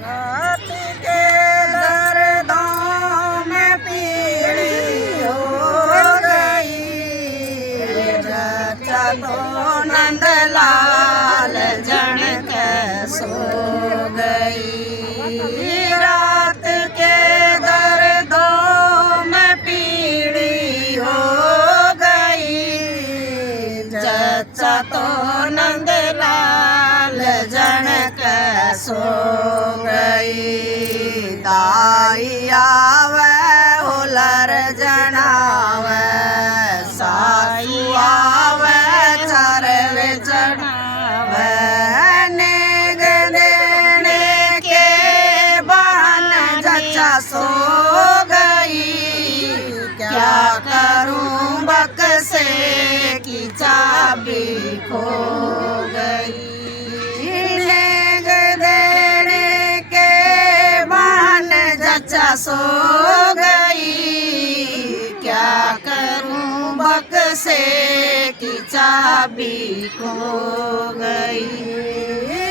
रात के दर्दों में पीड़ी हो गई, रचा तो नंदलाल जन के सो गई। रात के दर्दों में पीड़ी हो गई, रचा तो नंदलाल जन के सो गई। दाई आवे हुलर जनावे, सासू आवे चरवे चढ़ावे, नेग देने के बहाने जच्चा सो गई। क्या करूं बक्से की चाबी खो गई, सो गई। क्या करूं बक्से की चाबी खो गई।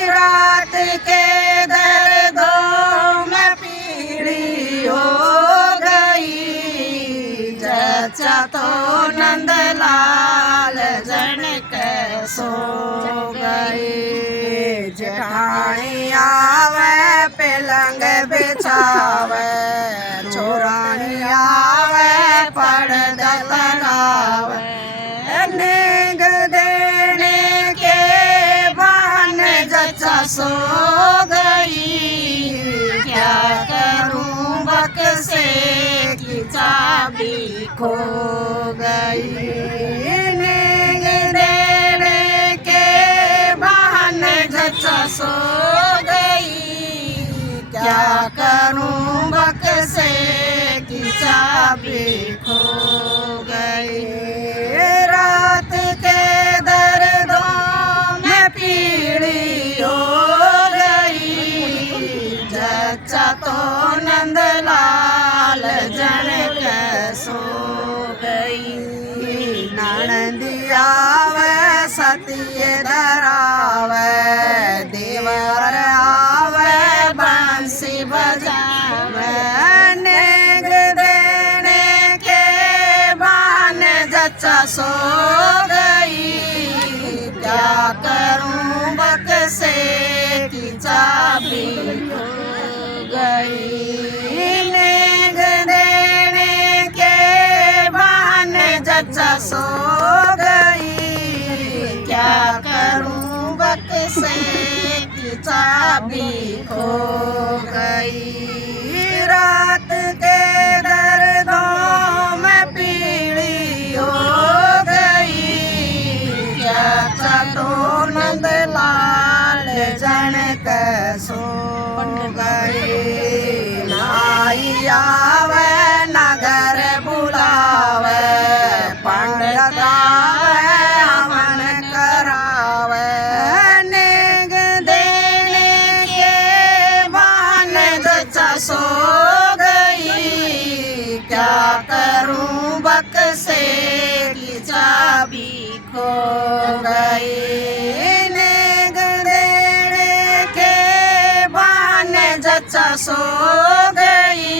रात के दर्दों में पीड़ी हो गई, जचा तो नंदलाल जन के सो गई। जेठानी आवे पलंग बिछावे, छोरानी आवे पर्दा लगावे, नींद देने के बहाने जच्चा सो गई। क्या करूं बक्से की चाबी खो गई, नींद देने के बहाने जच्चा सो गई। क्या करूं बक्से की चाबी खो गई। रात के दर्दों में पीड़ी हो गई, जच्चा तो नंदलाल जन के सो गई। ननदी आवे सतिये धरावे, देवर आवे बंसी बजावे, नेग देने के बहाने जच्चा सो गई। क्या करूं बक्से की चाबी खो गई, नेग देने के बहाने जच्चा सो गई। क्या करूं बक्से की चाबी खो गई। रात के दर्दों में पीड़ी हो गई, क्या तो नंदलाल जन के सो गई। नाई आवे नगर बुलावे, पंडित आवे हवन करावे, नेग देने के बहाने जच्चा सो गई। क्या करूं बक्से की चाबी खो गई, नेग देने के बहाने जच्चा सो गई।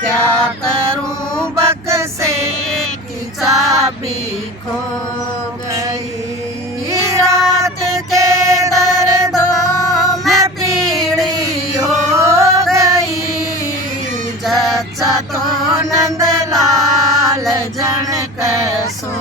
क्या करूं बक्से की चाबी खो गई। रात के दर्दों में पीड़ी हो गई, जच्चा तो नंदलाल जन के सो